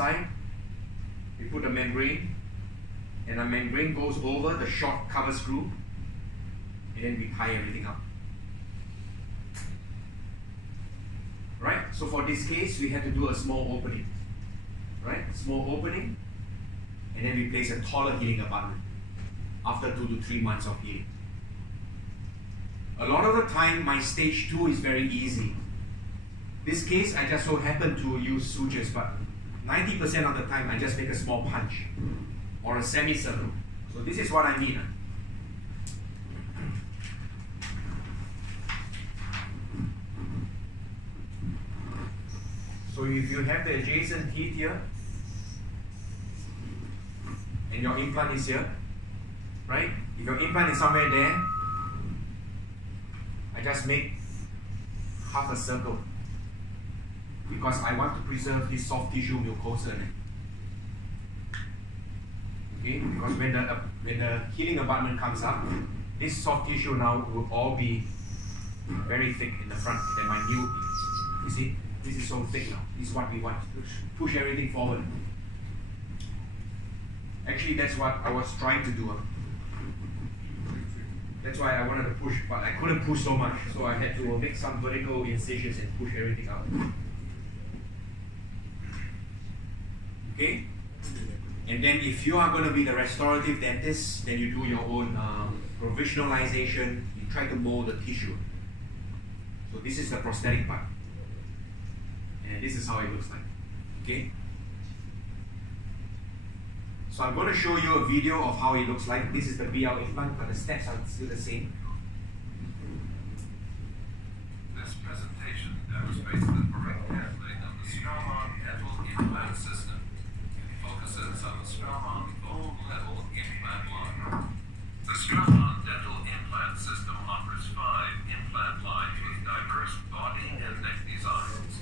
outside, we put a membrane, and the membrane goes over the short cover screw, and then we tie everything up. Right? So for this case, we had to do a small opening. Right? Small opening, and then we place a taller healing abutment after 2 to 3 months of healing. A lot of the time, my stage 2 is very easy. This case, I just so happen to use sutures, but 90% of the time, I just make a small punch or a semicircle. So this is what I mean. So if you have the adjacent teeth here, and your implant is here, right? If your implant is somewhere there, I just make half a circle because I want to preserve this soft tissue mucosa. Okay, because when the healing abutment comes up, this soft tissue now will all be very thick in the front. Then my new, you see, this is so thick now. This is what we want to push everything forward. Actually, that's what I was trying to do. That's why I wanted to push, but I couldn't push so much, so I had to make some vertical incisions and push everything out. Okay? And then if you are going to be the restorative dentist, then you do your own provisionalization, you try to mold the tissue. So this is the prosthetic part. And this is how it looks like. Okay? So I'm going to show you a video of how it looks like. This is the BL implant, but the steps are still the same. This presentation demonstrates the correct handling of the Straumann dental implant system. It focuses on the Straumann bone level implant line. The Straumann dental implant system offers 5 implant lines with diverse body and neck designs,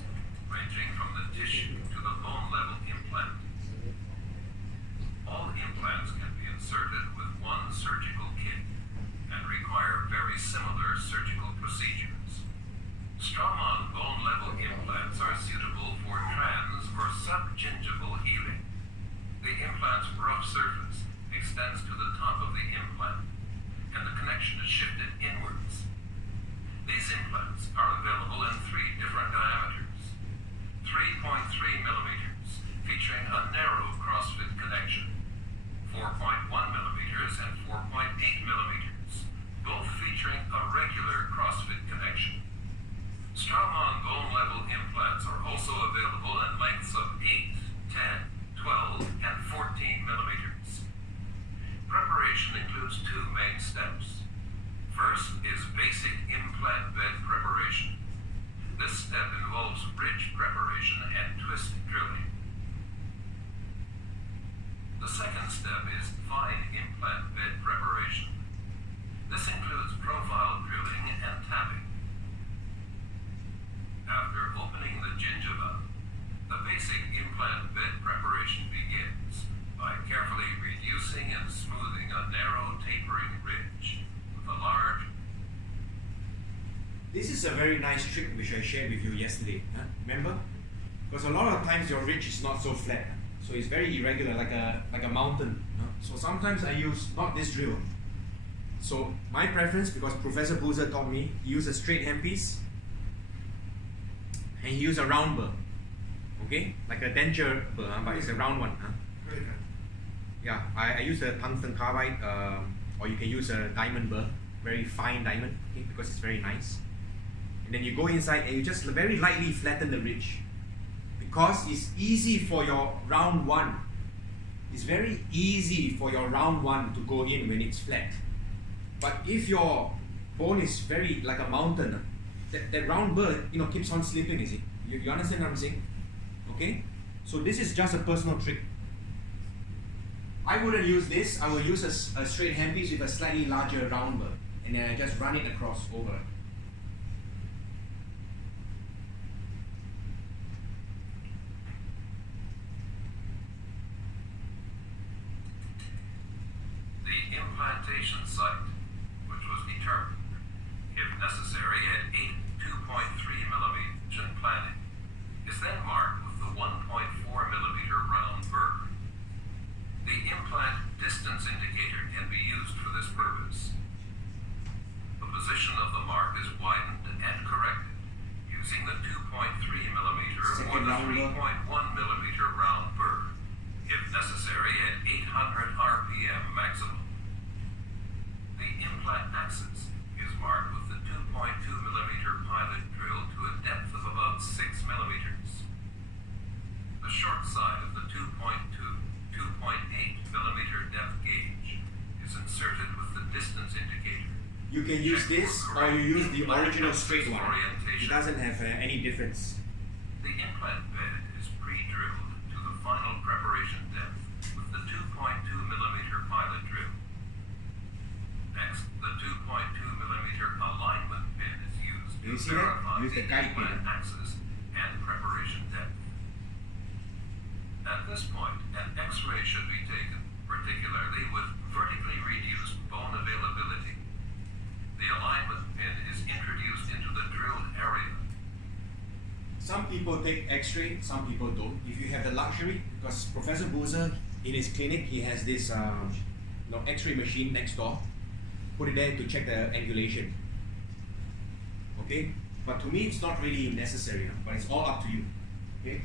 ranging from the tissue to the bone level implant. All implants can be inserted with one surgical kit and require very similar surgical procedures. Straumann bone level implants are suitable for trans or subgingival healing. The implant's rough surface extends to the top of the implant, and the connection is shifted inwards. These implants are available in 3 different diameters: 3.3 millimeters, featuring a narrow crossfit connection, 4.1 millimeters and 4.8 millimeters, both featuring a regular crossfit connection. Straumann bone level implants are also available in lengths of 8, 10, 12, and 14 millimeters. Preparation includes 2 main steps. First is basic implant bed preparation. This step involves ridge preparation and twist drilling. The second step is fine implant bed preparation. This includes profile drilling and tapping. After opening the gingiva, the basic implant bed preparation begins by carefully reducing and smoothing a narrow tapering ridge with a large... This is a very nice trick which I shared with you yesterday. Remember? Because a lot of times your ridge is not so flat. So it's very irregular, like a mountain. So sometimes I use not this drill. So my preference, because Professor Boozer taught me, he used a straight handpiece and he used a round burr. Okay? Like a denture burr, but it's a round one. Yeah, I use a tungsten carbide, or you can use a diamond burr, very fine diamond, okay, because it's very nice. And then you go inside and you just very lightly flatten the ridge. Because it's easy for your round one. It's very easy for your round one to go in when it's flat. But if your bone is very like a mountain, that round burr, keeps on slipping, is it? You understand what I'm saying? Okay? So this is just a personal trick. I wouldn't use this. I will use a straight handpiece with a slightly larger round burr, and then I just run it across over. Implantation site, which was determined, if necessary, at 2.3 millimeters in planning, is then marked with the 1.4 millimeter used for this purpose. The position of the mark is widened and corrected using the 2.3 millimeter or the 3.1 millimeter round burr, if necessary at 800 RPM maximum. The implant axis is marked with the 2.2 millimeter pilot drill to a depth of about 6 millimeters. The short side of the 2.8 millimeter depth gauge is inserted with the distance indicator. You can use this or you use the original straight one. It doesn't have any difference. The implant bed is pre-drilled to the final preparation depth with the 2.2 millimeter pilot drill. Next, the 2.2 millimeter alignment pin is used to verify the implant axis and preparation depth. At this point, an X-ray should be taken, particularly with vertically reduced bone availability. The alignment pin is introduced into the drilled area. Some people take X-ray, some people don't. If you have the luxury, because Professor Boozer in his clinic, he has this X-ray machine next door. Put it there to check the angulation. Okay, but to me it's not really necessary, but it's all up to you. Okay.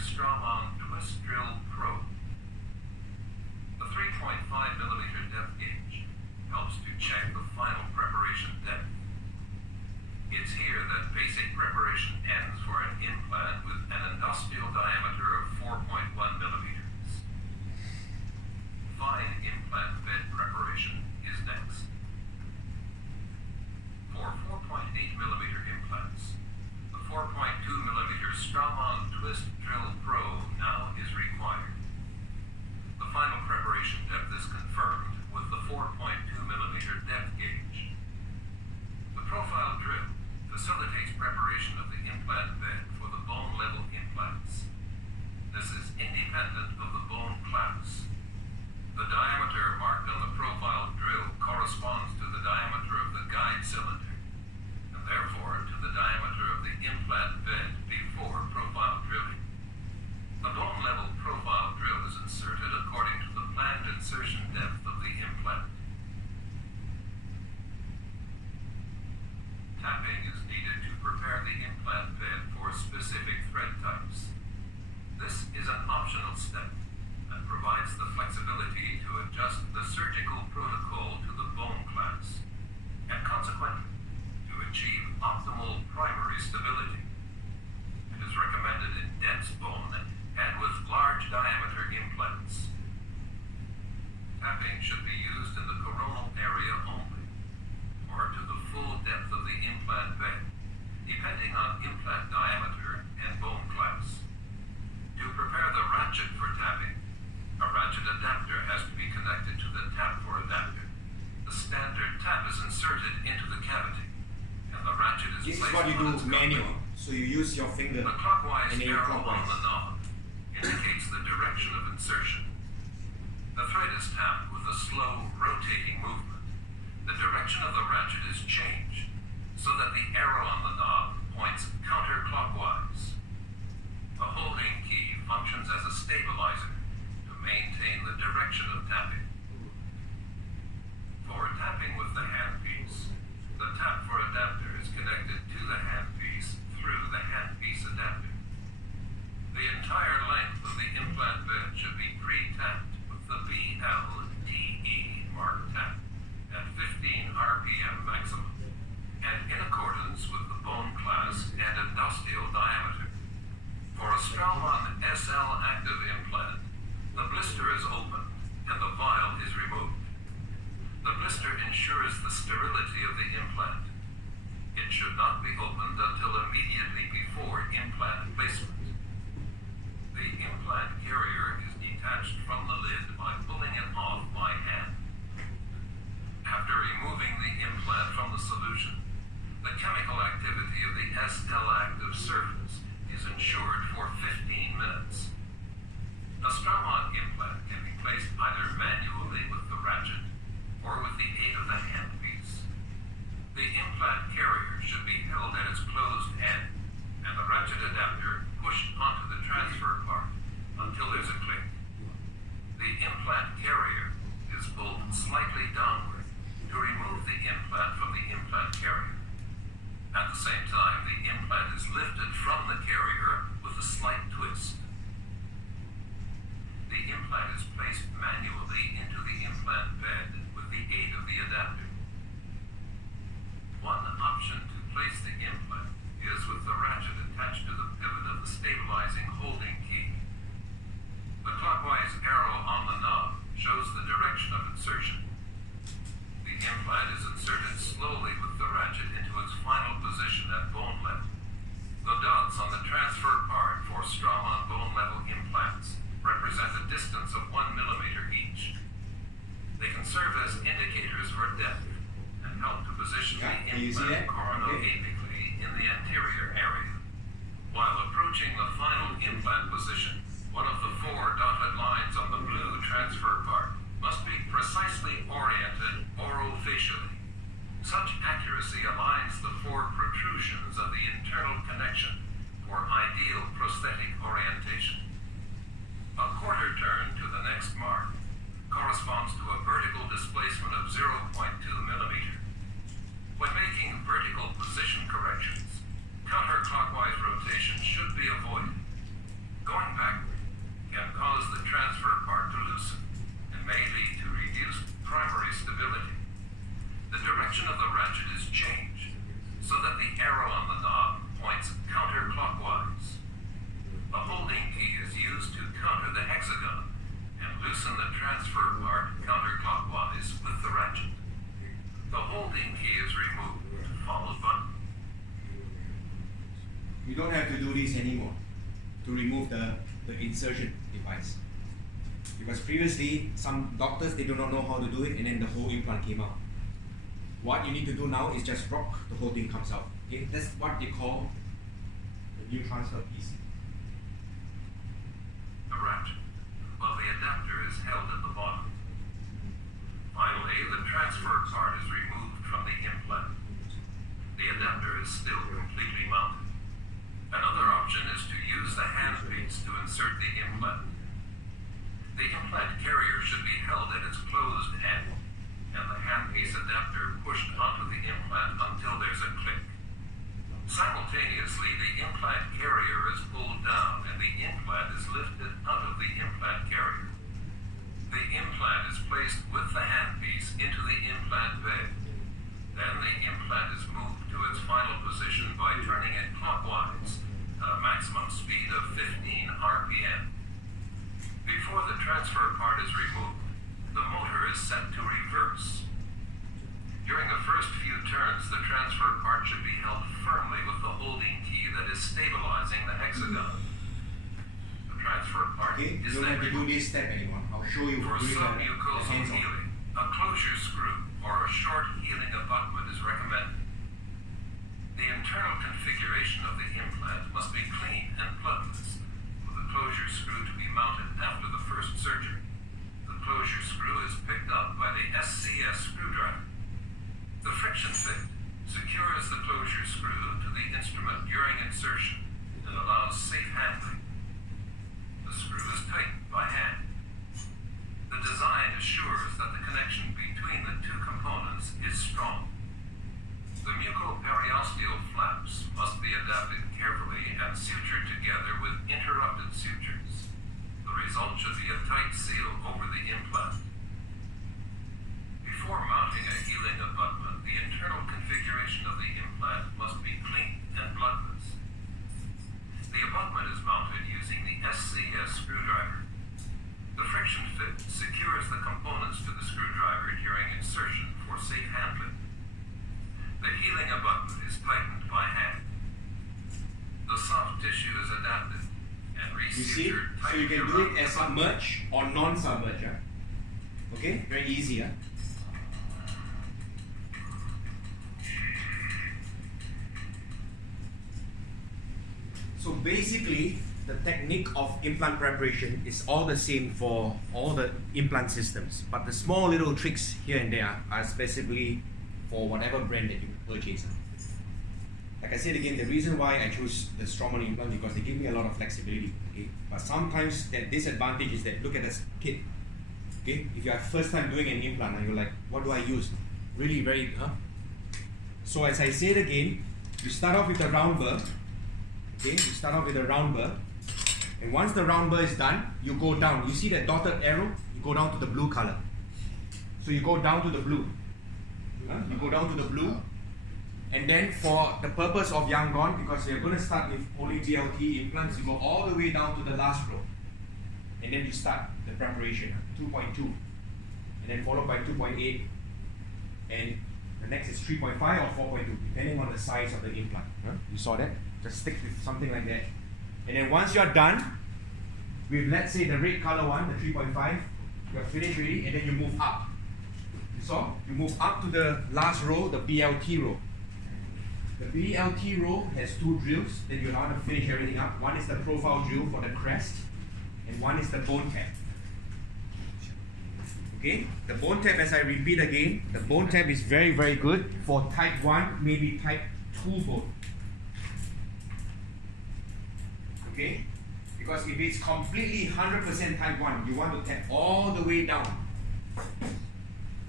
Straumann twist drill probe. The 3.5 millimeter depth gauge helps to check the final preparation depth. It's here that basic preparation ends for an implant with an industrial diameter of 4.1 millimeters. Fine implant bed preparation is next. For 4.8 millimeter implants, the 4.2 millimeter Straumann twist drill probe now is required. The final preparation depth is confirmed with the 4.2 millimeter depth gauge. The profile drill facilitates preparation of the implant bed for the bone level implants. This is independent of the bone class. The diameter marked on the profile drill corresponds to the diameter of the guide cylinder, and therefore to the diameter of the implant bed before profile drilling. The bone level profile drill is inserted according to the planned insertion depth of the implant. Tapping is needed to prepare the implant bed for specific thread types. This is an optional step and provides the flexibility to adjust the surgical protocol to the bone class, and consequently, to achieve optimal primary stability. It is recommended in dense bone and with large diameter implants. Tapping should be used in the coronal area only, or to the full depth of the implant bed, depending on implant diameter and bone class. To prepare the ratchet for tapping, a ratchet adapter has to be connected to the tap for adapter. The standard tap is inserted into the cavity, and the ratchet is This is placed what you on do its manual. cover. So you use your finger The clockwise and then you arrow on clockwise. the knob indicates the direction of insertion. The thread is tapped with a slow, rotating movement. The direction of the ratchet is changed so that the arrow on the knob points counterclockwise. The holding key functions as a stabilizer to maintain the direction of tapping. For tapping with the handpiece, the tap for adapter is connected to the handpiece through the handpiece adapter. The entire length of the implant bed should be pre-tapped with the BLTE mark tap at 15 RPM maximum, and in accordance with the bone class and industrial diameter. For a Straumann SL active implant, the blister is opened and the vial is removed. ensures the sterility of the implant. It should not be opened until immediately before implant placement. The implant carrier is detached from the lid by pulling it off by hand. After removing the implant from the solution, the chemical activity of the SL-active surface is ensured for 15 minutes. A Straumann implant can be placed either manually with the ratchet or with the aid of the handpiece. The implant carrier should be held at its closed end and the ratchet adapter pushed onto the transfer part until there's a click. The implant carrier is pulled slightly downward to remove the implant from the implant carrier. At the same time, the implant is lifted from the carrier with a slight twist. The implant is placed manually into the implant bed with the aid of the adapter. One option to place the implant is with the ratchet attached to the pivot of the stabilizing holding key. The clockwise arrow on the knob shows the direction of insertion. The implant is inserted slowly with the ratchet into its final position at bone level. The dots on the transfer part for Straumann bone level implants represent a distance of 1 millimeter each. They can serve as indicators for depth and help to position the implant coronal-apically in the anterior area. While approaching the final implant position, one of the 4 dotted lines on the blue transfer part must be precisely oriented orofacially. Such accuracy aligns the 4 protrusions of the internal connection for ideal prosthetic orientation. A quarter turn to the next mark corresponds to a vertical displacement of 0.2 millimeter. When making vertical position corrections, counterclockwise rotation should be avoided. Going backward can cause the transfer part to loosen and may lead to reduced primary stability. The direction of the ratchet is changed so that the arrow on the knob points counterclockwise. A holding key is used to counter the hexagon and loosen the transfer part counterclockwise with the ratchet. The holding key is removed, followed by... You don't have to do this anymore to remove the insertion device. Because previously, some doctors, they do not know how to do it, and then the whole implant came out. What you need to do now is just rock, the whole thing comes out. Okay? That's what they call the new transfer piece. The ratchet, while the adapter is held at the bottom. Finally, the transfer part is removed from the implant. The adapter is still completely mounted. Another option is to use the handpiece to insert the implant. The implant carrier should be held at its closed end, and the handpiece adapter pushed onto the implant until there's a click. Simultaneously, the implant carrier is pulled down and the implant is lifted out of the implant carrier. The implant is placed with the handpiece into the implant bed. Then the implant is moved to its final position by turning it clockwise at a maximum speed of 15 RPM. Before the transfer part is removed, the motor is set to reverse. During the first few turns, the transfer part should be held firmly with the holding key that is stabilizing the hexagon. The transfer part is you don't then have to do this step anymore. I'll show you for doing the submucosal hands-on. healing. A closure screw or a short healing abutment is recommended. The internal configuration of the implant must be clean and bloodless, with the closure screw to be mounted after the first surgery. The closure screw is picked up by the SCS screwdriver. The friction fit secures the closure screw to the instrument during insertion and allows safe handling. The screw is tightened by hand. The design assures that the connection between the 2 components is strong. The mucoperiosteal flaps must be adapted carefully and sutured together with interrupted sutures. The result should be a tight seal over the implant. Before mounting a healing abutment, the internal configuration of the implant must be clean and bloodless. The abutment is mounted using the SCS screwdriver. The friction fit secures the components to the screwdriver during insertion for safe handling. The healing abutment is tightened by hand. The soft tissue is adapted and You see? resutured So you can do it as submerged or non-submerged. Okay? Very easy. So basically, the technique of implant preparation is all the same for all the implant systems, but the small little tricks here and there are specifically for whatever brand that you purchase. Like I said again, the reason why I chose the Straumann implant because they give me a lot of flexibility. Okay, but sometimes that disadvantage is that look at this kit. Okay, if you are first time doing an implant and you're like, what do I use? Really very, So as I said again, you start off with the round burr. Okay, you start off with a round burr, and once the round burr is done, you go down. You see that dotted arrow? You go down to the blue color. So you go down to the blue. You go down to the blue, and then for the purpose of young gone, because you're going to start with only BLT implants, you go all the way down to the last row, and then you start the preparation, 2.2, and then followed by 2.8, and the next is 3.5 or 4.2, depending on the size of the implant. You saw that? Just stick with something like that. And then once you're done with, let's say, the red color one, the 3.5, you're finished already, and then you move up. You saw? You move up to the last row, the BLT row. The BLT row has two drills that you want to finish everything up. One is the profile drill for the crest, and one is the bone tab. Okay? The bone tab, as I repeat again, the bone tab is very, very good for type 1, maybe type 2 bone. Okay? Because if it's completely 100% type 1, you want to tap all the way down.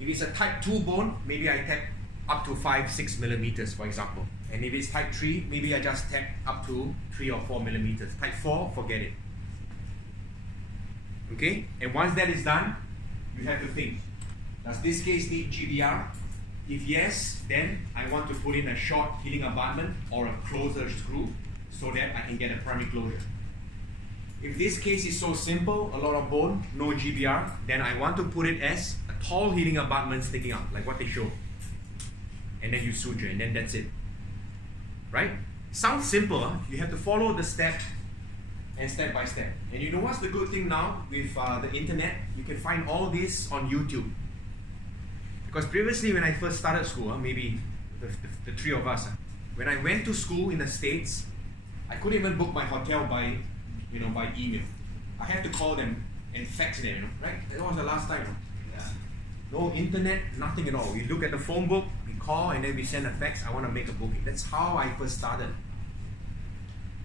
If it's a type 2 bone, maybe I tap up to 5-6 millimeters, for example. And if it's type 3, maybe I just tap up to 3 or 4 millimeters. Type 4, forget it. Okay? And once that is done, you have to think, does this case need GBR? If yes, then I want to put in a short healing abutment or a closer screw so that I can get a primary closure. If this case is so simple, a lot of bone, no GBR, then I want to put it as a tall healing abutment sticking out, like what they show. And then you suture, and then that's it. Right? Sounds simple, huh? You have to follow the step and step by step. And you know what's the good thing now with the internet? You can find all this on YouTube. Because previously when I first started school, maybe the three of us, when I went to school in the States, I couldn't even book my hotel by email. I had to call them and fax them, right? That was the last time. Yeah. No internet, nothing at all. We look at the phone book, we call, and then we send a fax. I want to make a booking. That's how I first started.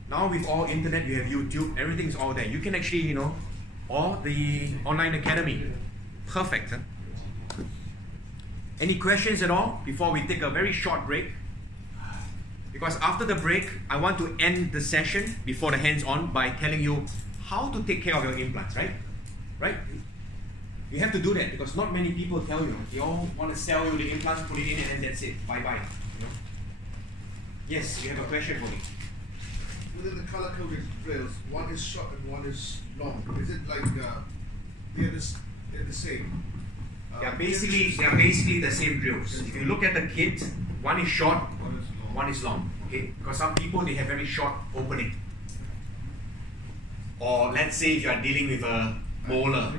Now with all internet, you have YouTube, everything's all there. You can actually, or the online academy. Perfect. Huh? Any questions at all before we take a very short break? Because after the break, I want to end the session before the hands-on by telling you how to take care of your implants, right? Right? You have to do that because not many people tell you. They all want to sell you the implants, put it in, and then that's it. Bye-bye. Yes, you have a question for me. Within the color-coded drills, one is short and one is long. Is it like they're the same? They are basically the same drills. If you look at the kit, one is short, one is long. Okay? Because some people they have very short opening. Or let's say if you are dealing with a molar,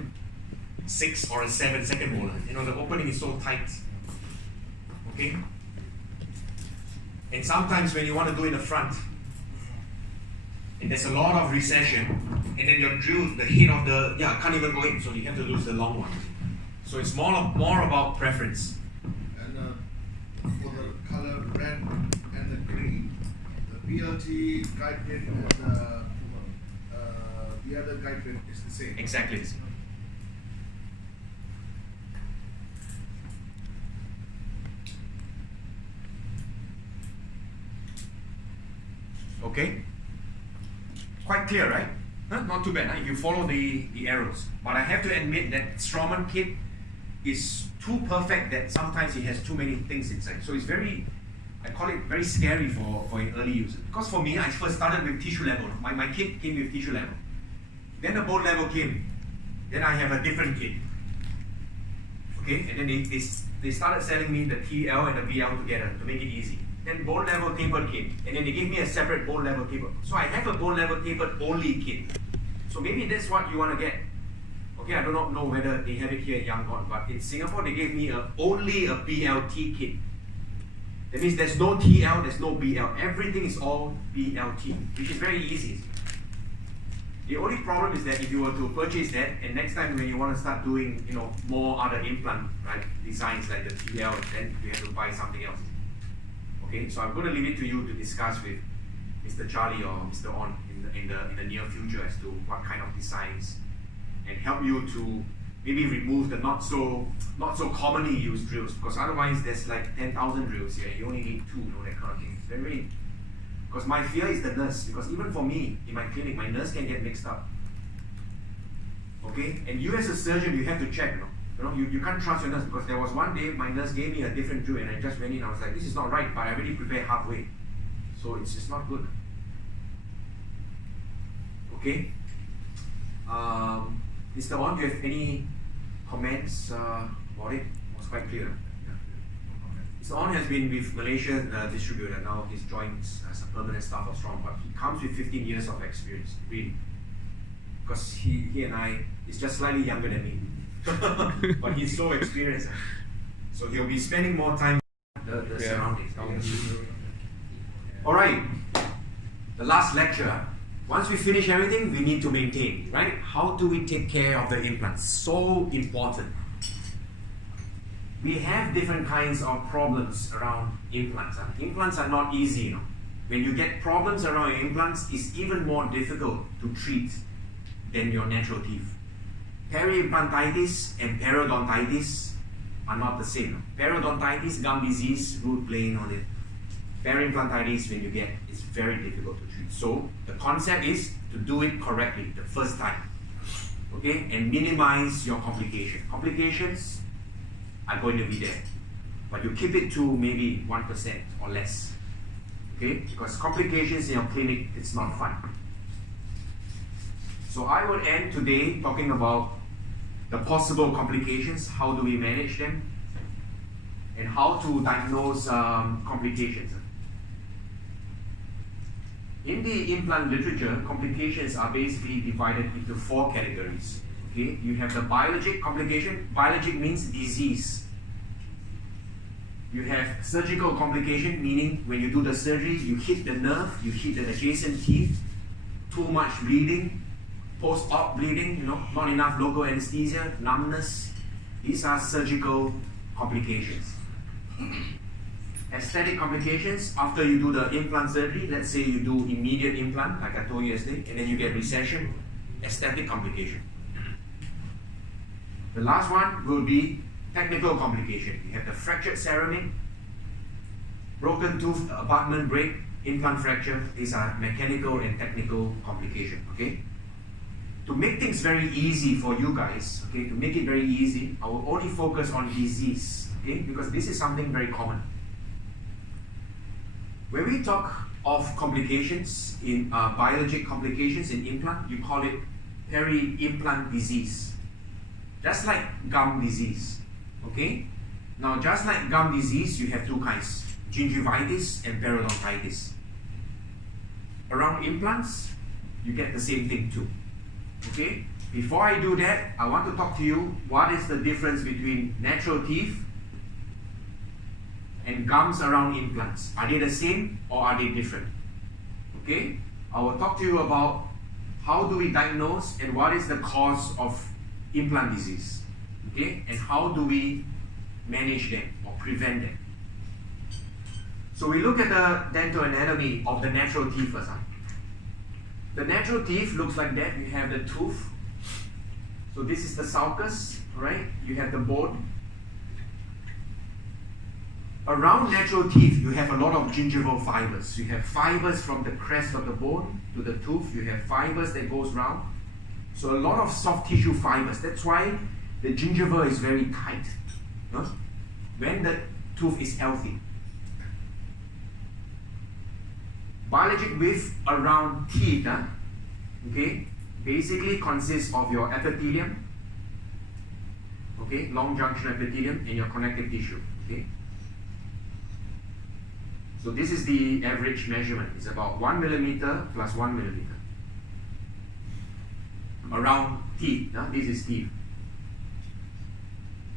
6 or a 7-second molar, the opening is so tight. Okay? And sometimes when you want to do in the front, and there's a lot of recession, and then your drill, the head of the, can't even go in, so you have to use the long one. So it's more about preference. And for the color red and the green, the BLT guide pin and the other guide pin is the same. Exactly. Okay? Quite clear, right? Not too bad, if you follow the arrows. But I have to admit that Straumann kit is too perfect that sometimes it has too many things inside. So it's I call it very scary for an early user. Because for me, I first started with tissue level. My kit came with tissue level. Then the bone level came. Then I have a different kit. Okay, and then they started selling me the TL and the BL together to make it easy. Then bone level tapered kit, and then they gave me a separate bone level tapered. So I have a bone level tapered only kit. So maybe that's what you want to get. Okay, I do not know whether they have it here in Yangon, but in Singapore they gave me only a BLT kit. That means there's no TL, there's no BL. Everything is all BLT, which is very easy. The only problem is that if you were to purchase that, and next time when you want to start doing, more other implant, right, designs like the TL, then you have to buy something else. Okay, so I'm going to leave it to you to discuss with Mr. Charlie or Mr. On in the near future as to what kind of designs, and help you to maybe remove the not so commonly used drills, because otherwise there's like 10,000 drills here. You only need 2, that kind of thing. It's very. Because my fear is the nurse, because even for me, in my clinic, my nurse can get mixed up. Okay? And you as a surgeon, you have to check, you can't trust your nurse, because there was one day my nurse gave me a different drill and I just went in, I was like, this is not right, but I already prepared halfway. So it's just not good. Okay? Mr. On, do you have any comments about it? It was quite clear. Mr. On has been with Malaysia distributor. Now he's joined as a permanent staff of Straumann, but he comes with 15 years of experience, really. Because he and I, is just slightly younger than me. But he's so experienced. So he'll be spending more time the surroundings. Alright, the last lecture. Once we finish everything, we need to maintain, right? How do we take care of the implants? So important. We have different kinds of problems around implants. Implants are not easy, When you get problems around your implants, it's even more difficult to treat than your natural teeth. Peri-implantitis and periodontitis are not the same. Periodontitis, gum disease, root plain on it. Peri-implantitis, when you get, it's very difficult to treat. So the concept is to do it correctly the first time, okay, and minimize your complication. Complications are going to be there, but you keep it to maybe 1% or less, okay, because complications in your clinic, it's not fun. So I will end today talking about the possible complications, how do we manage them, and how to diagnose complications. In the implant literature, complications are basically divided into 4 categories. Okay, you have the biologic complication. Biologic means disease. You have surgical complication, meaning when you do the surgery, you hit the nerve, you hit the adjacent teeth, too much bleeding, post-op bleeding, not enough local anesthesia, numbness. These are surgical complications. Aesthetic complications, after you do the implant surgery, let's say you do immediate implant, like I told you yesterday, and then you get recession, aesthetic complication. The last one will be technical complication. You have the fractured ceramic, broken tooth, abutment break, implant fracture. These are mechanical and technical complication, okay? To make things very easy for you guys, okay, to make it very easy, I will only focus on disease, okay, because this is something very common. When we talk of complications in biologic complications in implant, you call it peri-implant disease. Just like gum disease, okay? Now, just like gum disease, you have 2 kinds, gingivitis and periodontitis. Around implants, you get the same thing too, okay? Before I do that, I want to talk to you what is the difference between natural teeth and gums around implants. Are they the same or are they different? Okay? I will talk to you about how do we diagnose and what is the cause of implant disease. Okay? And how do we manage them or prevent them. So we look at the dental anatomy of the natural teeth first. The natural teeth looks like that. You have the tooth. So this is the sulcus, right? You have the bone. Around natural teeth, you have a lot of gingival fibers. You have fibers from the crest of the bone to the tooth. You have fibers that goes round. So a lot of soft tissue fibers. That's why the gingiva is very tight when the tooth is healthy. Biologic width around teeth, okay, basically consists of your epithelium, okay, long junction epithelium and your connective tissue, okay. So this is the average measurement. It's about 1 millimeter plus 1 millimeter around teeth. This is teeth.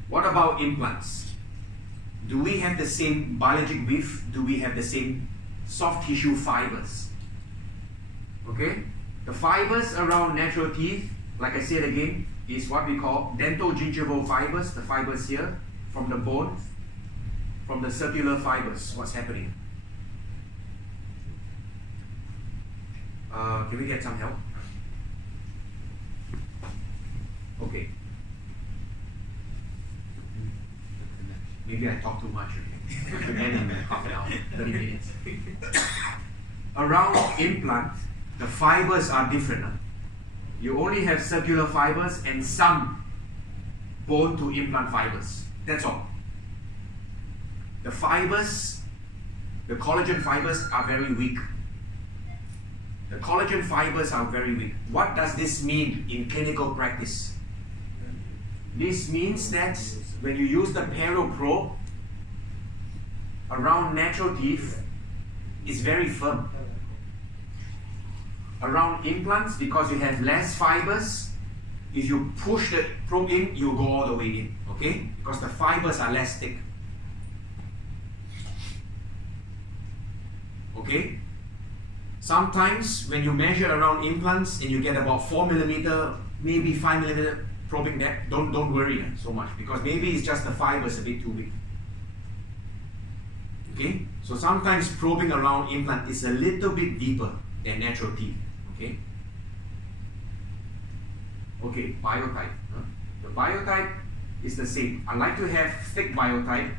What about implants? Do we have the same biologic width? Do we have the same soft tissue fibers? Okay, the fibers around natural teeth, like I said again, is what we call dental gingival fibers, the fibers here from the bone, from the circular fibers. What's happening? Can we get some help? Okay. Maybe I talk too much. Okay. End in half an hour, 30 minutes. Around implant, the fibers are different. You only have circular fibers and some bone to implant fibers. That's all. The fibers, the collagen fibers are very weak. The collagen fibers are very weak. What does this mean in clinical practice? This means that when you use the Peri probe around natural teeth, it's very firm. Around implants, because you have less fibers, if you push the probe in, you go all the way in, okay? Because the fibers are less thick. Okay? Sometimes when you measure around implants and you get about 4 millimeter, maybe 5 millimeter probing depth, don't worry so much, because maybe it's just the fibers a bit too weak. Okay? So sometimes probing around implant is a little bit deeper than natural teeth. Okay? Okay, biotype. The biotype is the same. I like to have thick biotype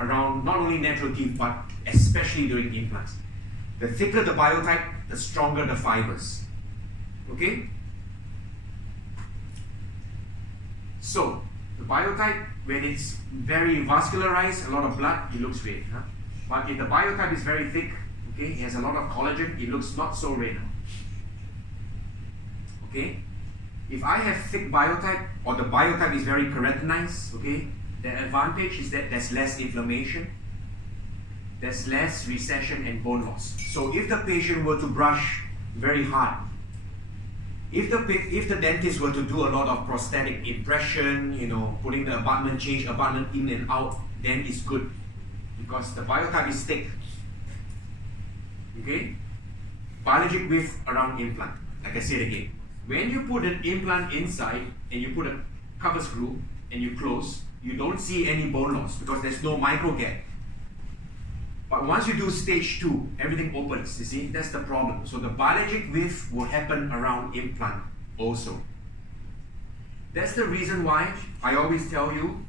around not only natural teeth but especially during implants. The thicker the biotype, the stronger the fibers. Okay? So, the biotype, when it's very vascularized, a lot of blood, it looks red. But if the biotype is very thick, okay, it has a lot of collagen, it looks not so red. Okay? If I have thick biotype, or the biotype is very keratinized, okay, the advantage is that there's less inflammation, there's less recession and bone loss. So if the patient were to brush very hard, if the dentist were to do a lot of prosthetic impression, you know, putting the abutment, change abutment in and out, then it's good because the biotype is thick. Okay? Biologic width around implant. Like I said again, when you put an implant inside and you put a cover screw and you close, you don't see any bone loss because there's no micro gap. But once you do stage 2, everything opens, you see, that's the problem. So the biologic width will happen around implant also. That's the reason why I always tell you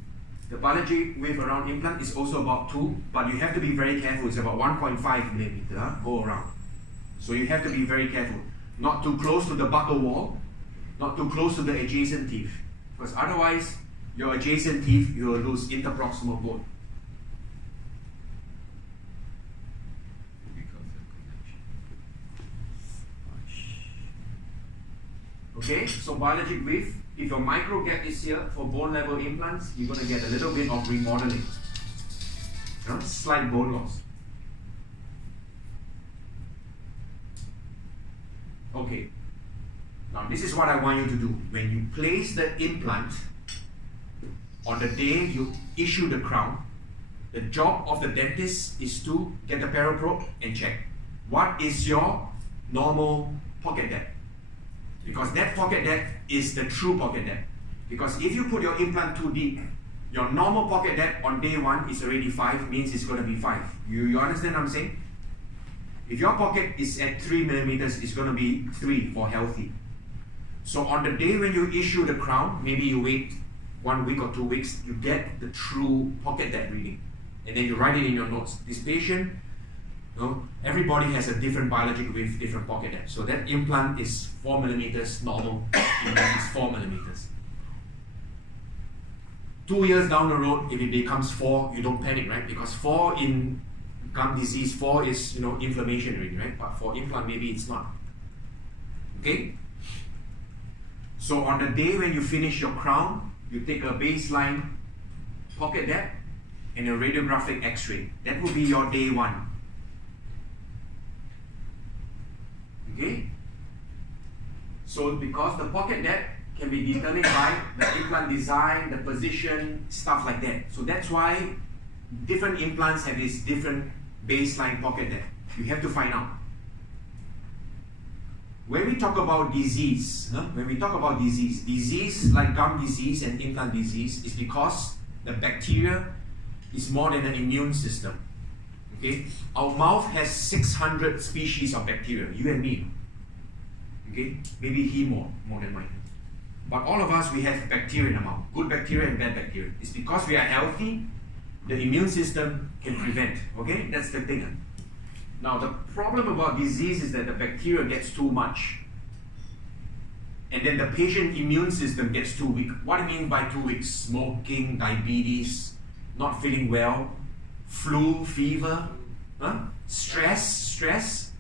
the biologic width around implant is also about 2, but you have to be very careful. It's about 1.5 millimeter go around. So you have to be very careful. Not too close to the buccal wall, not too close to the adjacent teeth. Because otherwise, your adjacent teeth, you will lose interproximal bone. Okay, so biologic width, if your micro gap is here for bone level implants, you're going to get a little bit of remodeling. Slight bone loss. Okay, now this is what I want you to do. When you place the implant, on the day you issue the crown, the job of the dentist is to get the Peri probe and check what is your normal pocket depth. Because that pocket depth is the true pocket depth. Because if you put your implant too deep, your normal pocket depth on day 1 is already 5, means it's going to be 5. You understand what I'm saying? If your pocket is at 3 millimeters, it's going to be 3 for healthy. So on the day when you issue the crown, maybe you wait 1 week or 2 weeks, you get the true pocket depth reading. And then you write it in your notes. This patient, everybody has a different biologic width, different pocket depth. So that implant is 4 millimeters, normal implant is 4 millimeters. 2 years down the road, if it becomes 4, you don't panic, right? Because 4 in gum disease, 4 is inflammation rate, right? But for implant, maybe it's not. Okay? So on the day when you finish your crown, you take a baseline pocket depth and a radiographic x-ray. That will be your day one. Okay? So because the pocket depth can be determined by the implant design, the position, stuff like that. So that's why different implants have this different baseline pocket depth. You have to find out. When we talk about disease, disease like gum disease and implant disease is because the bacteria is more than an immune system. Okay? Our mouth has 600 species of bacteria, you and me. Okay? Maybe he more than mine. But all of us, we have bacteria in the mouth, good bacteria and bad bacteria. It's because we are healthy, the immune system can prevent. Okay? That's the thing. Now, the problem about disease is that the bacteria gets too much. And then the patient immune system gets too weak. What do you mean by too weak? Smoking, diabetes, not feeling well, flu, fever, stress. Stress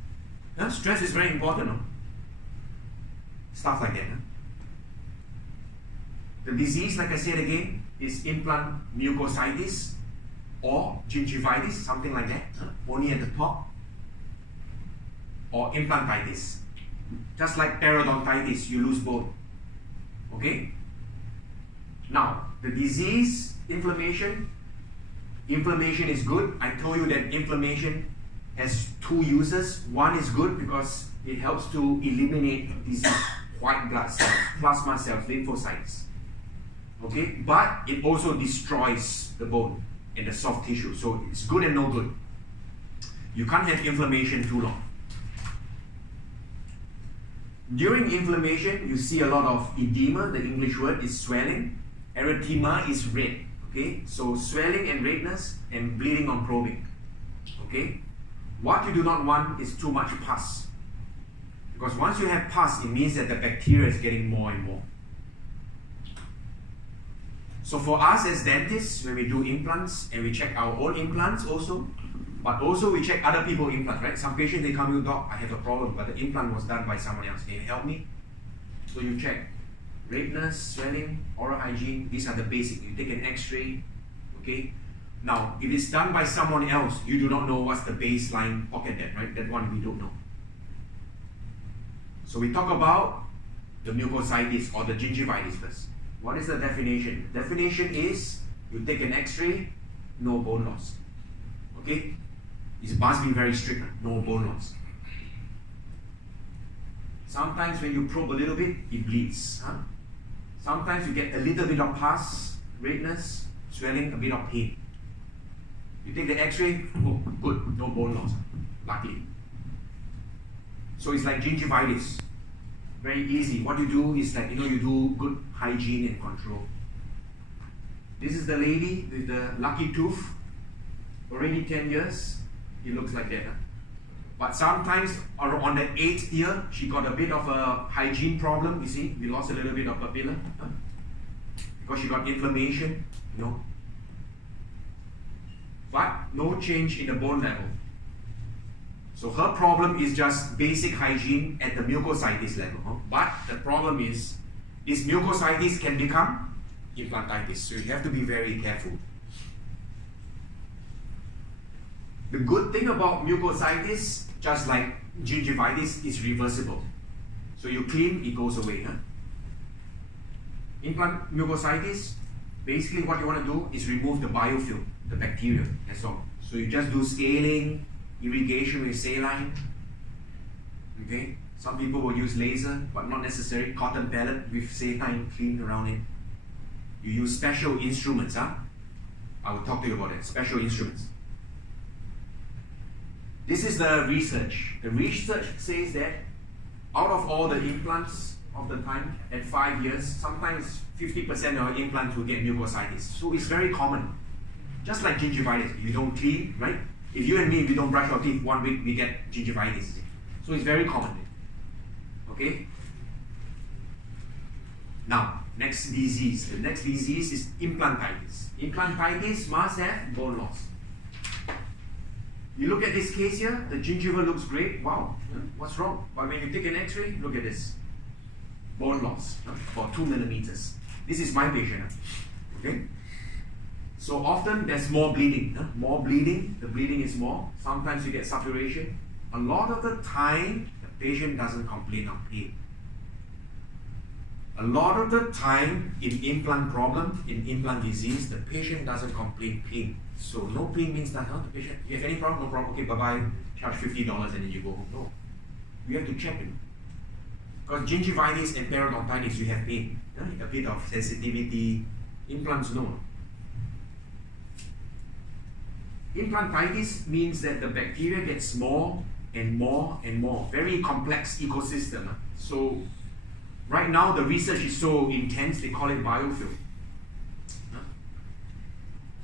is very important. Stuff like that. The disease, like I said again, is implant mucositis or gingivitis, something like that, only at the top, or implantitis. Just like periodontitis, you lose bone. Okay? Now, the disease, inflammation is good. I told you that inflammation has two uses. One is good because it helps to eliminate these white blood cells, plasma cells, lymphocytes. Okay? But it also destroys the bone and the soft tissue. So it's good and no good. You can't have inflammation too long. During inflammation, you see a lot of edema. The English word is swelling. Erythema is red. Okay, so swelling and redness and bleeding on probing. Okay, what you do not want is too much pus, because once you have pus, it means that the bacteria is getting more and more. So for us as dentists, when we do implants, and we check our own implants also, but also we check other people's implants, right? Some patients, they come to you, doc, I have a problem, but the implant was done by someone else. Can you help me? So you check redness, swelling, oral hygiene. These are the basic. You take an x-ray, okay? Now, if it's done by someone else, you do not know what's the baseline pocket depth, right? That one we don't know. So we talk about the mucositis or the gingivitis first. What is the definition? Definition is, you take an x-ray, no bone loss. Okay? It must be very strict, no bone loss. Sometimes when you probe a little bit, it bleeds. Sometimes you get a little bit of pus, redness, swelling, a bit of pain. You take the x-ray, oh, good, no bone loss, luckily. So it's like gingivitis. Very easy. What you do is like, you do good hygiene and control. This is the lady with the lucky tooth, already 10 years, it looks like that. But sometimes on the 8th year, she got a bit of a hygiene problem, you see, we lost a little bit of papilla, because she got inflammation, but no change in the bone level. So her problem is just basic hygiene at the mucositis level. But the problem is, this mucositis can become implantitis. So you have to be very careful. The good thing about mucositis, just like gingivitis, is reversible. So you clean, it goes away. Implant mucositis, basically what you want to do is remove the biofilm, the bacteria, that's all. So you just do scaling, irrigation with saline. Okay, some people will use laser, but not necessary. Cotton pellet with saline, clean around it. You use special instruments. I will talk to you about it. Special instruments. This is the research. The research says that out of all the implants of the time, at 5 years, sometimes 50% of implants will get mucositis. So it's very common. Just like gingivitis, you don't clean, right? If you and me, we don't brush our teeth 1 week, we get gingivitis. So it's very common. Okay? Now, next disease. The next disease is implantitis. Implantitis must have bone loss. You look at this case here, the gingiva looks great. Wow, what's wrong? But when you take an x-ray, look at this. Bone loss for 2 millimeters. This is my patient. Okay? So often there's more bleeding. More bleeding, the bleeding is more. Sometimes you get suppuration. A lot of the time, the patient doesn't complain of pain. A lot of the time in implant problem, in implant disease, the patient doesn't complain pain. So no pain means that, the patient, you have any problem? No problem. Okay, bye-bye. Charge $50 and then you go home. No. We have to check it. Because gingivitis and periodontitis, you have pain. A bit of sensitivity. Implants, no. Implantitis means that the bacteria gets more and more and more. Very complex ecosystem. So right now the research is so intense, they call it biofilm.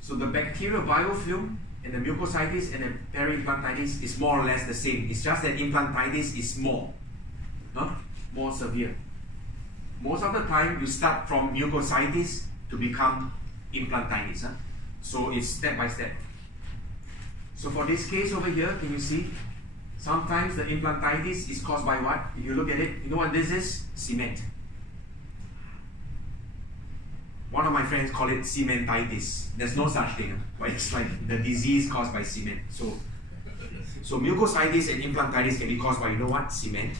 So the bacterial biofilm and the mucositis and the peri-implantitis is more or less the same. It's just that implantitis is more severe. Most of the time you start from mucositis to become implantitis. So it's step by step. So for this case over here, can you see? Sometimes the implantitis is caused by what? If you look at it, you know what this is? Cement. One of my friends call it cementitis. There's no such thing, but it's like the disease caused by cement. So mucositis and implantitis can be caused by, you know what? Cement.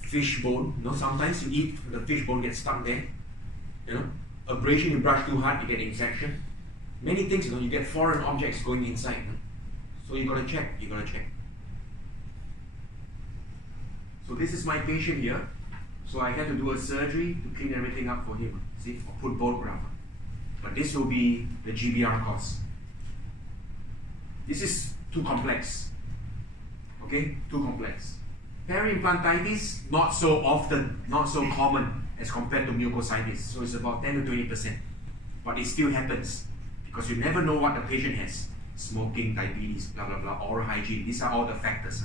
Fish bone. Sometimes you eat, the fish bone gets stuck there. Abrasion, you brush too hard, you get infection. Many things, you get foreign objects going inside. So you gotta check, So this is my patient here. So I had to do a surgery to clean everything up for him. See, or put bone graft. But this will be the GBR cost. This is too complex. Okay, too complex. Peri-implantitis, not so often, not so common as compared to mucositis. So it's about 10 to 20%. But it still happens because you never know what the patient has. Smoking, diabetes, blah, blah, blah, oral hygiene. These are all the factors.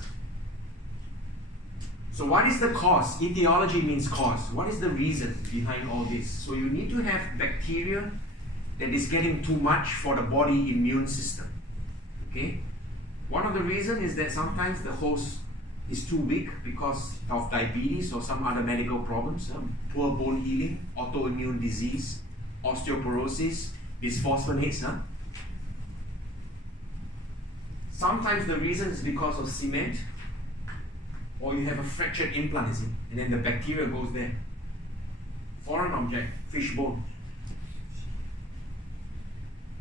So what is the cause? Etiology means cause. What is the reason behind all this? So you need to have bacteria that is getting too much for the body immune system. Okay? One of the reasons is that sometimes the host is too weak because of diabetes or some other medical problems, poor bone healing, autoimmune disease, osteoporosis, bisphosphonates. Sometimes the reason is because of cement, or you have a fractured implant, and then the bacteria goes there. Foreign object, fish bone.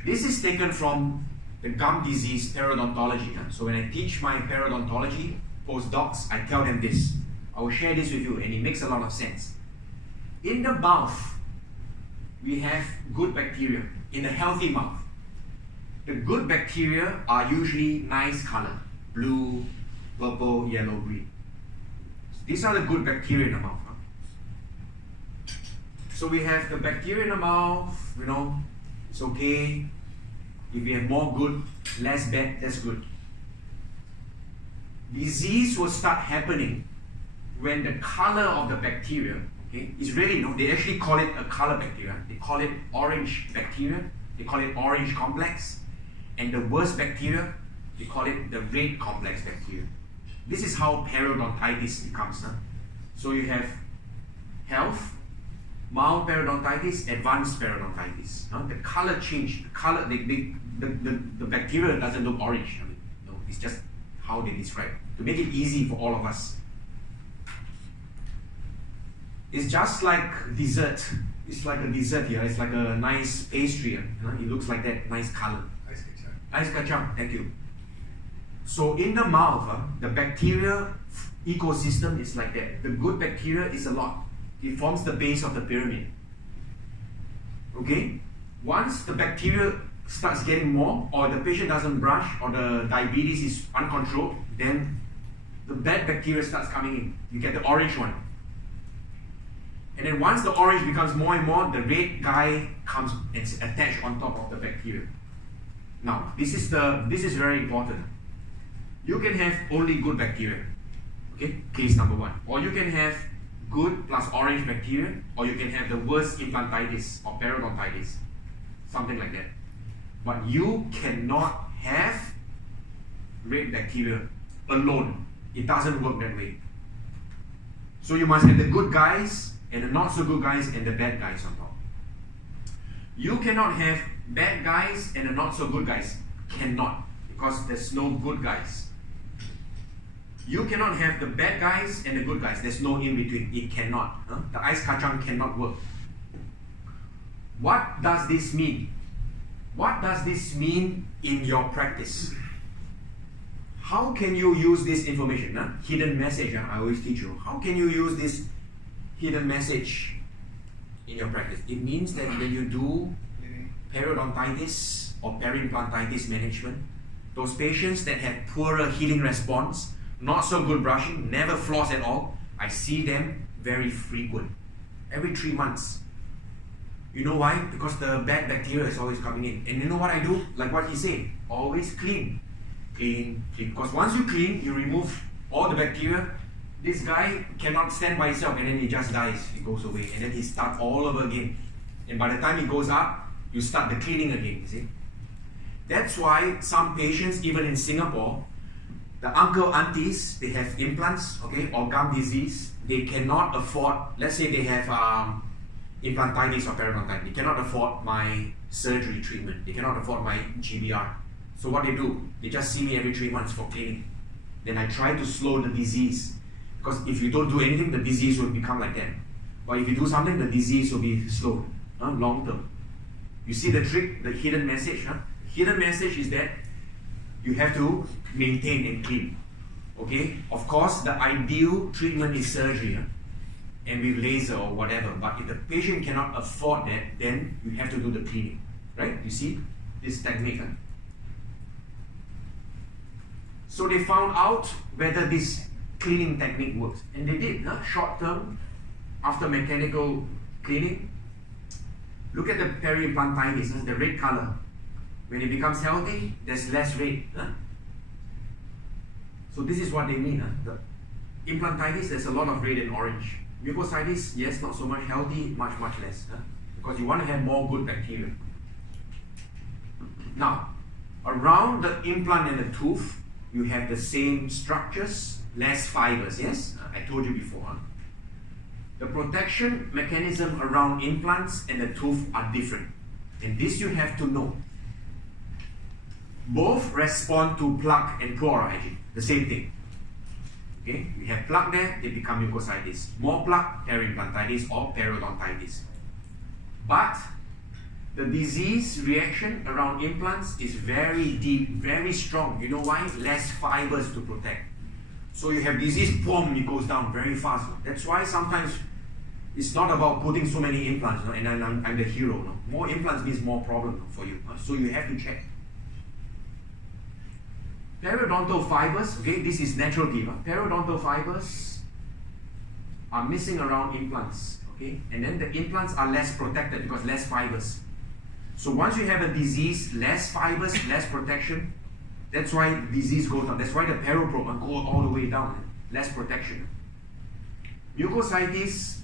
This is taken from the gum disease periodontology. So when I teach my periodontology postdocs, I tell them this. I will share this with you, and it makes a lot of sense. In the mouth, we have good bacteria. In a healthy mouth, the good bacteria are usually nice color, blue, purple, yellow, green. These are the good bacteria in the mouth. So we have the bacteria in the mouth, it's okay. If we have more good, less bad, that's good. Disease will start happening when the color of the bacteria, is really, they actually call it a color bacteria. They call it orange bacteria. They call it orange complex. And the worst bacteria, they call it the red complex bacteria. This is how periodontitis becomes. So you have health, mild periodontitis, advanced periodontitis. The color change, the bacteria doesn't look orange. It's just how they describe to make it easy for all of us. It's just like dessert. It's like a dessert here. It's like a nice pastry. It looks like that, nice color. Ice kacang, thank you. So in the mouth, the bacteria ecosystem is like that. The good bacteria is a lot. It forms the base of the pyramid. Okay? Once the bacteria starts getting more, or the patient doesn't brush, or the diabetes is uncontrolled, then the bad bacteria starts coming in. You get the orange one. And then once the orange becomes more and more, the red guy comes and is attached on top of the bacteria. Now, this is very important. You can have only good bacteria. Okay, case number one. Or you can have good plus orange bacteria, or you can have the worst implantitis or periodontitis. Something like that. But you cannot have red bacteria alone. It doesn't work that way. So you must have the good guys and the not so good guys and the bad guys on top. You cannot have bad guys and the not so good guys. Cannot, because there's no good guys. You cannot have the bad guys and the good guys. There's no in between. It cannot. The ice kacang cannot work. What does this mean? What does this mean in your practice? How can you use this information? Hidden message, I always teach you. How can you use this hidden message in your practice? It means that when you do periodontitis or peri-implantitis management, those patients that have poorer healing response, not so good brushing, never floss at all, I see them very frequent, every 3 months. You know why? Because the bad bacteria is always coming in. And you know what I do? Like what he said, always clean. Clean, clean. Because once you clean, you remove all the bacteria. This guy cannot stand by himself and then he just dies. He goes away and then he starts all over again. And by the time he goes up, you start the cleaning again, you see. That's why some patients, even in Singapore, the uncle, aunties, they have implants, okay, or gum disease. They cannot afford, let's say they have implantitis or periodontitis. They cannot afford my surgery treatment. They cannot afford my GBR. So what they do, they just see me every 3 months for cleaning. Then I try to slow the disease. Because if you don't do anything, the disease will become like that. But if you do something, the disease will be slow, long term. You see the trick, the hidden message? Hidden message is that you have to maintain and clean. Okay? Of course, the ideal treatment is surgery and with laser or whatever. But if the patient cannot afford that, then you have to do the cleaning. Right? You see this technique. So they found out whether this cleaning technique works. And they did. Short term, after mechanical cleaning. Look at the peri-implantitis, the red color. When it becomes healthy, there's less red. So this is what they mean. The implantitis, there's a lot of red and orange. Mucositis, yes, not so much. Healthy, much, much less. Because you want to have more good bacteria. Now, around the implant and the tooth, you have the same structures, less fibers, yes? I told you before. The protection mechanism around implants and the tooth are different. And this you have to know. Both respond to plaque and poor hygiene, the same thing. Okay, we have plaque there, they become mucositis. More plaque, peri-implantitis or periodontitis. But the disease reaction around implants is very deep, very strong. You know why? Less fibers to protect. So you have disease, boom, it goes down very fast. That's why sometimes it's not about putting so many implants, and I'm the hero. More implants means more problem for you. So you have to check. Periodontal fibers, okay, this is natural teeth. Periodontal fibers are missing around implants, okay, and then the implants are less protected because less fibers. So once you have a disease, less fibers, less protection, that's why the disease goes down. That's why the periprobe goes all the way down, less protection. Mucositis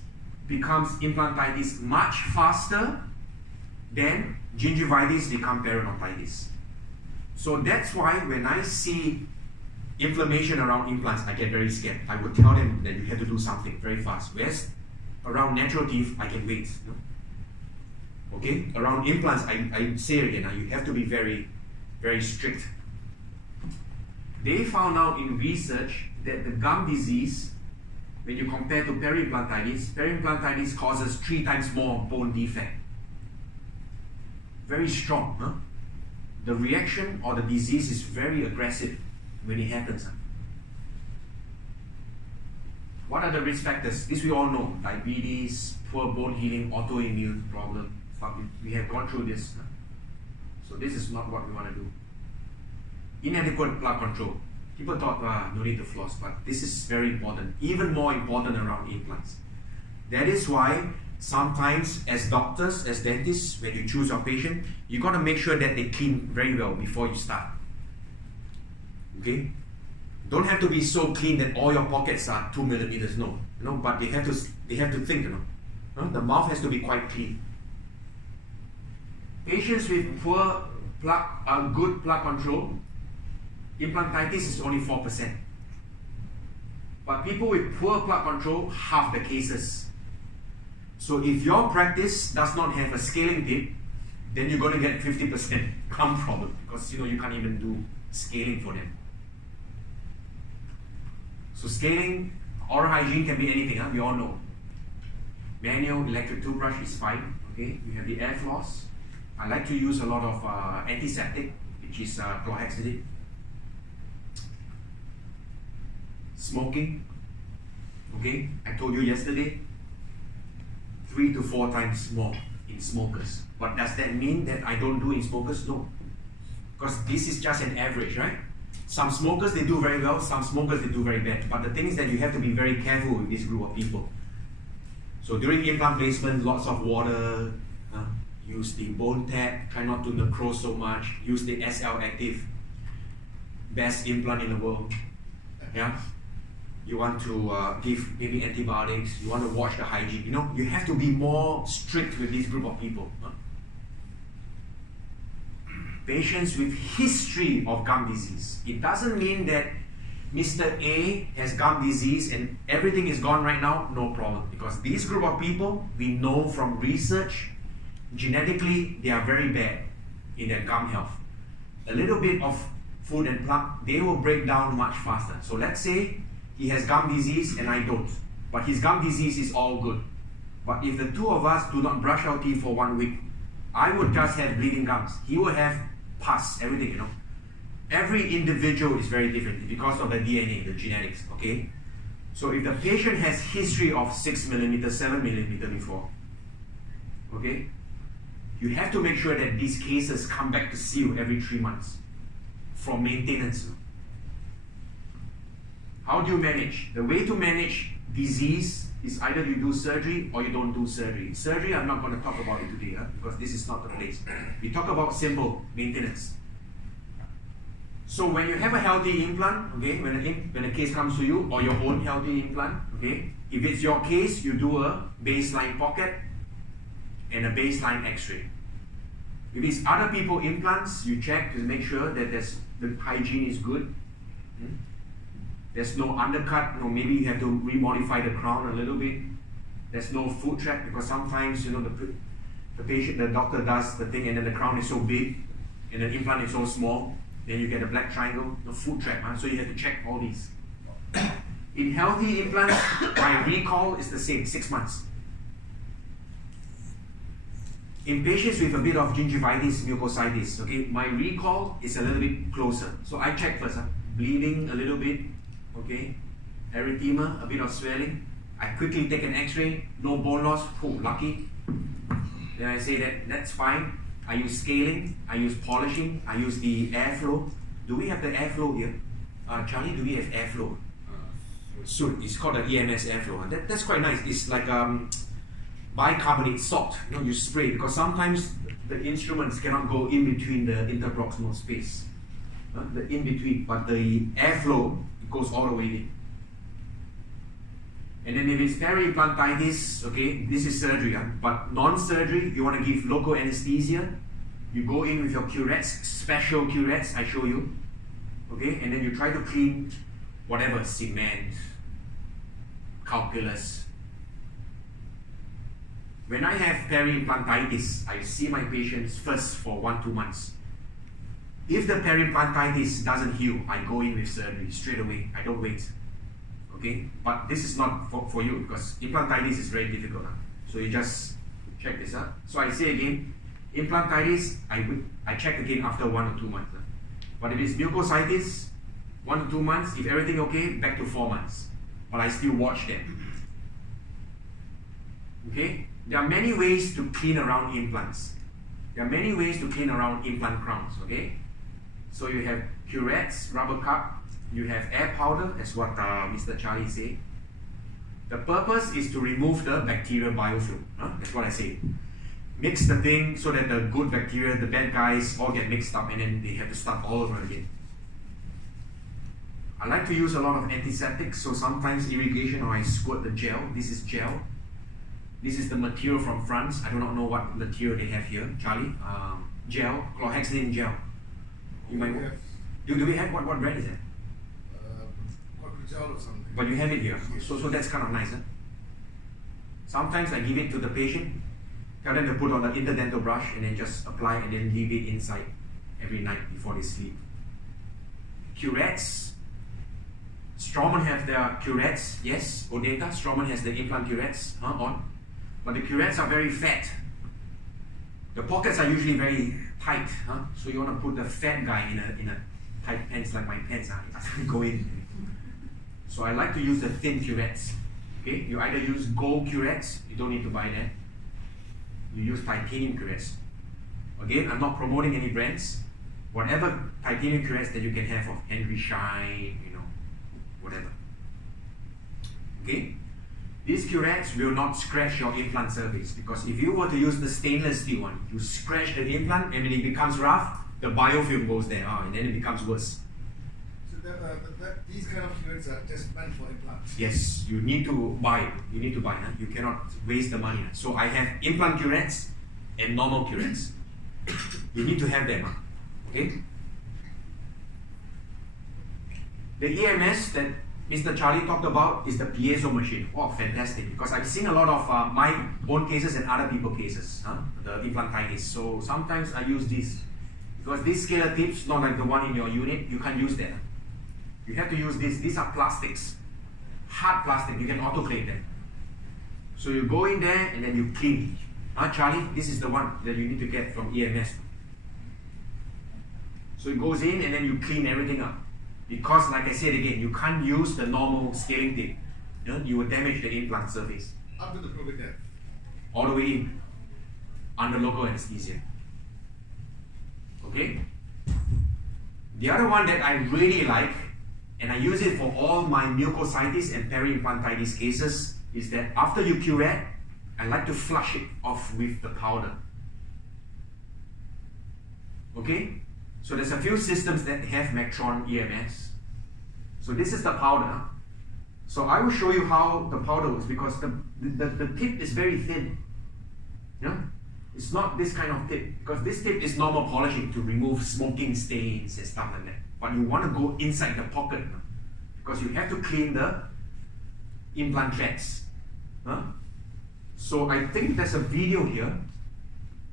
becomes implantitis much faster than gingivitis become periodontitis. So that's why when I see inflammation around implants, I get very scared. I would tell them that you have to do something very fast. Whereas around natural teeth, I can wait. Okay? Around implants, I say again, you have to be very, very strict. They found out in research that the gum disease, when you compare to peri-implantitis causes 3 times more bone defect. Very strong. The reaction or the disease is very aggressive when it happens. What are the risk factors? This we all know. Diabetes, poor bone healing, autoimmune problem. We have gone through this. So this is not what we want to do. Inadequate plaque control. People thought, no need to floss, but this is very important. Even more important around implants. That is why sometimes as doctors, as dentists, when you choose your patient, you got to make sure that they clean very well before you start. Okay? Don't have to be so clean that all your pockets are 2 millimeters, no. But they have to think, The mouth has to be quite clean. Patients with poor plaque, good plaque control, implantitis is only 4%. But people with poor plaque control, half the cases. So if your practice does not have a scaling tip, then you're going to get 50% gum problem because you can't even do scaling for them. So scaling, oral hygiene can be anything, we all know. Manual electric toothbrush is fine. Okay, you have the air floss. I like to use a lot of antiseptic, which is chlorhexidine. Smoking. Okay, I told you yesterday, 3 to 4 times more in smokers. But does that mean that I don't do in smokers? No, because this is just an average, right? Some smokers, they do very well, some smokers, they do very bad. But the thing is that you have to be very careful with this group of people. So during implant placement, lots of water, use the bone tap, try not to necrose so much, use the SL Active, best implant in the world. Yeah, you want to give maybe antibiotics, you want to watch the hygiene. You have to be more strict with this group of people. Patients with history of gum disease. It doesn't mean that Mr. A has gum disease and everything is gone right now, no problem. Because this group of people, we know from research, genetically, they are very bad in their gum health. A little bit of food and plaque, they will break down much faster. So let's say he has gum disease and I don't, but his gum disease is all good. But if the two of us do not brush our teeth for 1 week, I would just have bleeding gums. He will have pus, everything, Every individual is very different because of the DNA, the genetics, okay? So if the patient has history of 6 millimeter, 7 millimeter before, okay? You have to make sure that these cases come back to see you every 3 months for maintenance. How do you manage? The way to manage disease is either you do surgery or you don't do surgery. Surgery, I'm not going to talk about it today because this is not the place. We talk about simple maintenance. So when you have a healthy implant, okay, when a case comes to you, or your own healthy implant, okay, if it's your case, you do a baseline pocket and a baseline x-ray. If it's other people implants, you check to make sure that the hygiene is good. There's no undercut, maybe you have to remodify the crown a little bit. There's no foot track because sometimes the patient, the doctor does the thing and then the crown is so big and the implant is so small, then you get a black triangle, the foot track, so you have to check all these. In healthy implants, my recall is the same, 6 months. In patients with a bit of gingivitis, mucositis, okay, my recall is a little bit closer. So I check first, bleeding a little bit, okay, erythema, a bit of swelling. I quickly take an x-ray, no bone loss, lucky. Then I say that's fine. I use scaling, I use polishing, I use the airflow. Do we have the airflow here? Charlie, do we have airflow? Soon. It's called the EMS airflow. That's quite nice. It's like bicarbonate salt. You spray because sometimes the instruments cannot go in between the interproximal space. The in between, but the airflow goes all the way in. And then if it's peri-implantitis, okay, this is surgery, but non-surgery, you want to give local anesthesia, you go in with your curettes, special curettes, I show you, okay, and then you try to clean whatever, cement, calculus. When I have peri-implantitis, I see my patients first for 1-2 months. If the peri-implantitis doesn't heal, I go in with surgery straight away, I don't wait. Okay, but this is not for you because implantitis is very difficult. So you just check this out. So I say again, implantitis, I check again after 1 or 2 months. But if it's mucositis, 1 to 2 months, if everything okay, back to 4 months. But I still watch them. Okay, there are many ways to clean around implants. There are many ways to clean around implant crowns. Okay, so you have curettes, rubber cup. You have air powder, that's what Mr. Charlie said. The purpose is to remove the bacterial biofilm. That's what I say. Mix the thing so that the good bacteria, the bad guys, all get mixed up and then they have to start all over again. I like to use a lot of antiseptics, so sometimes irrigation or I squirt the gel. This is gel. This is the material from France. I do not know what material they have here. Charlie, gel, chlorhexidine gel. You might. Do we have what brand is that? Or something. But you have it here, so that's kind of nice. Sometimes I give it to the patient, Tell them to put on the interdental brush and then just apply and then leave it inside every night before they sleep. Curettes. Straumann have their curettes, yes. Odeka, Straumann has the implant curettes on. But the curettes are very fat. The pockets are usually very tight. So you want to put the fat guy in a tight pants like my pants. It doesn't go in. So I like to use the thin curettes. Okay, you either use gold curettes, you don't need to buy that. You use titanium curettes. Again, I'm not promoting any brands. Whatever titanium curettes that you can have of Henry Schein, whatever. Okay? These curettes will not scratch your implant surface, because if you were to use the stainless steel one, you scratch the implant and when it becomes rough, the biofilm goes there and then it becomes worse. So these kind of curettes are just meant for implants? Yes, you need to buy. You need to buy. You cannot waste the money. So I have implant curettes and normal curettes. You need to have them. Okay? The EMS that Mr. Charlie talked about is the piezo machine. Oh, fantastic. Because I've seen a lot of my own cases and other people's cases, the implantitis. So sometimes I use this. Because these scalar tips, not like the one in your unit, you can't use that. You have to use this. These are plastics. Hard plastic. You can autoclave them. So you go in there and then you clean. Charlie, this is the one that you need to get from EMS. So it goes in and then you clean everything up. Because like I said again, you can't use the normal scaling tip. You will damage the implant surface. Up to the pelvic depth? All the way in. Under local anesthesia. Okay? The other one that I really like, and I use it for all my mucositis and peri-implantitis cases, is that after you curette, I like to flush it off with the powder. Okay? So there's a few systems that have Mactron EMS. So this is the powder. So I will show you how the powder works, because the tip is very thin. It's not this kind of tip, because this tip is normal polishing to remove smoking stains and stuff like that. But you want to go inside the pocket, because you have to clean the implant threads. So I think there's a video here,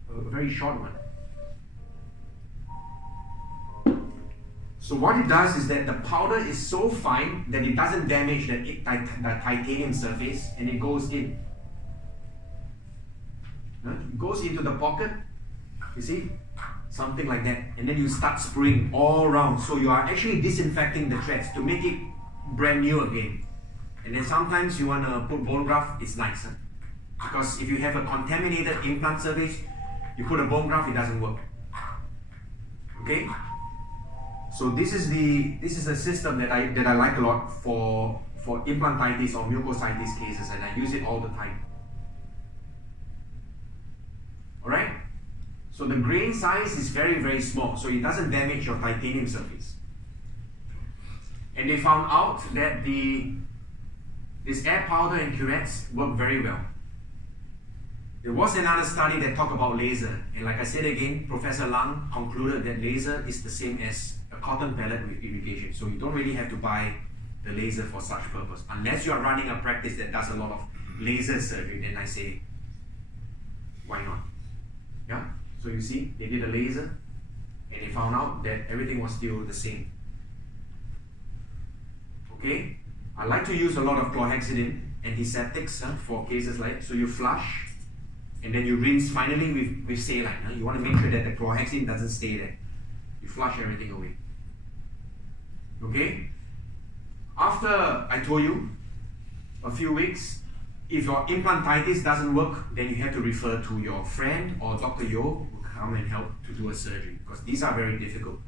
a very short one. So what it does is that the powder is so fine that it doesn't damage the titanium surface, and it goes in. It goes into the pocket, you see, something like that, and then you start spraying all around. So you are actually disinfecting the threads to make it brand new again. And then sometimes you want to put bone graft, it's nice, because if you have a contaminated implant surface, you put a bone graft, it doesn't work. Okay. So this is a system that I like a lot for implantitis or mucositis cases, and I use it all the time. Alright? So the grain size is very, very small, so it doesn't damage your titanium surface. And they found out that this air powder and curettes work very well. There was another study that talked about laser, and like I said again, Professor Lang concluded that laser is the same as a cotton pellet with irrigation. So you don't really have to buy the laser for such purpose. Unless you are running a practice that does a lot of laser surgery, then I say, why not? Yeah? So you see, they did a laser and they found out that everything was still the same. Okay? I like to use a lot of chlorhexidine antiseptics for cases like that. So you flush and then you rinse finally with saline. You want to make sure that the chlorhexidine doesn't stay there. You flush everything away. Okay? After I told you, a few weeks, if your implantitis doesn't work, then you have to refer to your friend or Dr. Yo who come and help to do a surgery, because these are very difficult.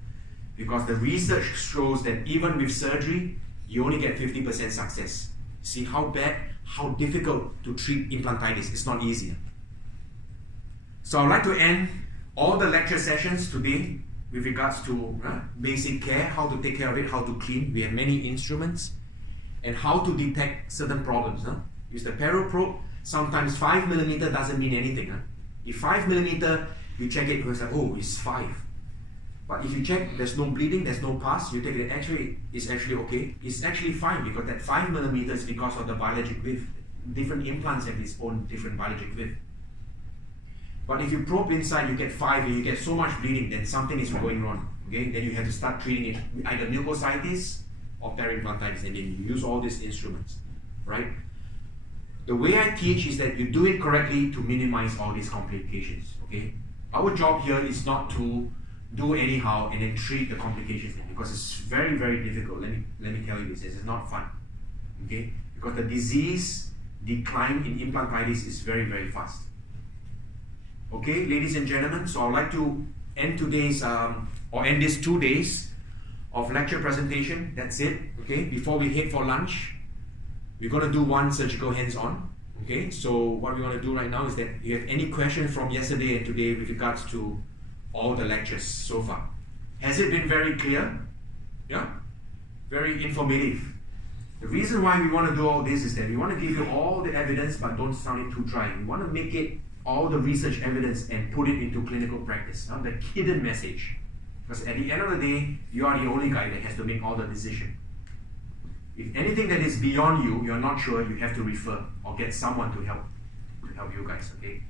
Because the research shows that even with surgery, you only get 50% success. See how bad, how difficult to treat implantitis. It's not easy. So I'd like to end all the lecture sessions today with regards to basic care, how to take care of it, how to clean. We have many instruments, and how to detect certain problems. Use the Pero probe. Sometimes 5mm doesn't mean anything. If 5mm, you check it, it's like, oh, it's 5. But if you check, there's no bleeding, there's no pus, you take it, actually, it's actually okay. It's actually fine, because that 5mm is because of the biologic width. Different implants have its own different biologic width. But if you probe inside, you get 5 and you get so much bleeding, then something is going wrong. Okay, then you have to start treating it either mucositis or peri-implantitis, and then you use all these instruments, right? The way I teach is that you do it correctly to minimize all these complications. Okay, our job here is not to do anyhow and then treat the complications then, because it's very, very difficult. Let me tell you this, it's not fun. Okay, because the disease decline in implantitis is very, very fast. Okay, ladies and gentlemen, so I'd like to end today's or end this 2 days of lecture presentation. That's it. Okay, before we head for lunch, we're going to do one surgical hands-on. Okay, so what we want to do right now is that if you have any questions from yesterday and today with regards to all the lectures so far. Has it been very clear? Yeah? Very informative. The reason why we want to do all this is that we want to give you all the evidence but don't sound it too dry. We want to make it all the research evidence and put it into clinical practice. The hidden message. Because at the end of the day, you are the only guy that has to make all the decision. If anything that is beyond you, you're not sure, you have to refer or get someone to help you guys, okay?